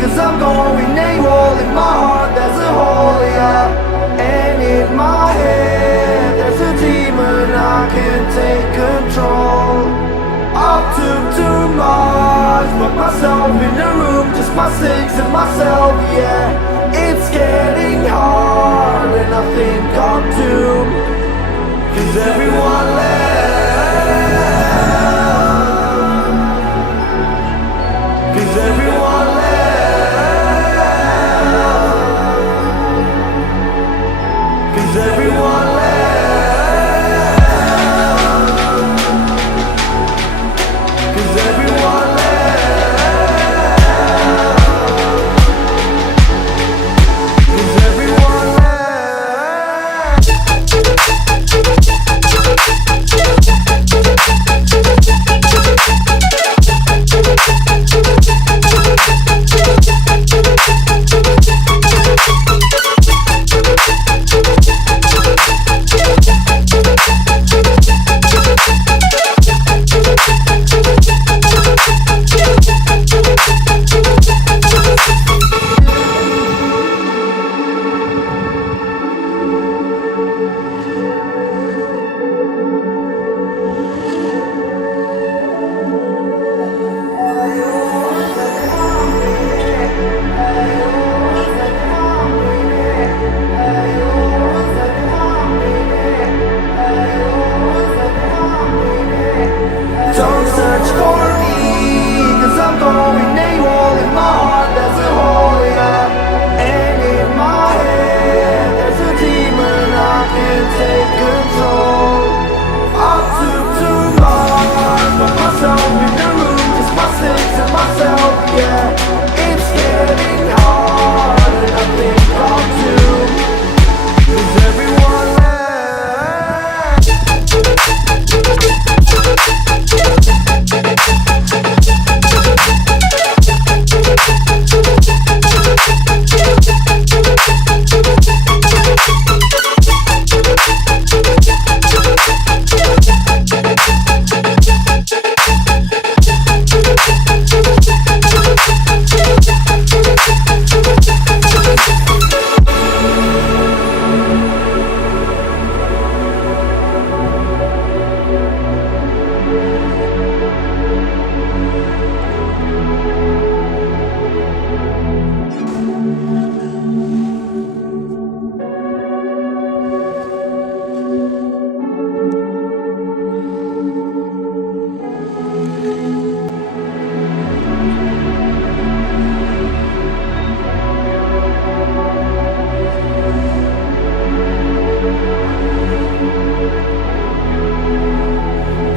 cause I'm going AWOL. In my heart there's a hole, yeah. And in my head there's a demon, I can't take control. I took too much, put myself in the room, just my six and myself, yeah. It's getting hard and I think I'm doomed, cause everyone left, cause everyone left, cause everyone left.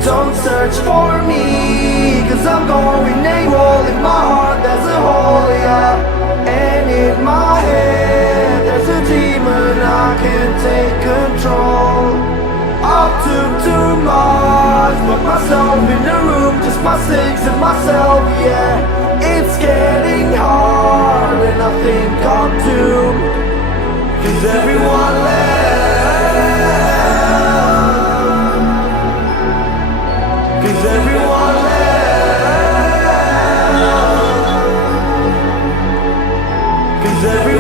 Don't search for me, cause I'm going AWOL. In my heart there's a hole, yeah. And in my head there's a demon, I can't take control. I took too much, put myself in the room, just my six and myself, yeah. It's getting hard and I think I'm doomed, cause everyone left, cause everyone left, cause everyone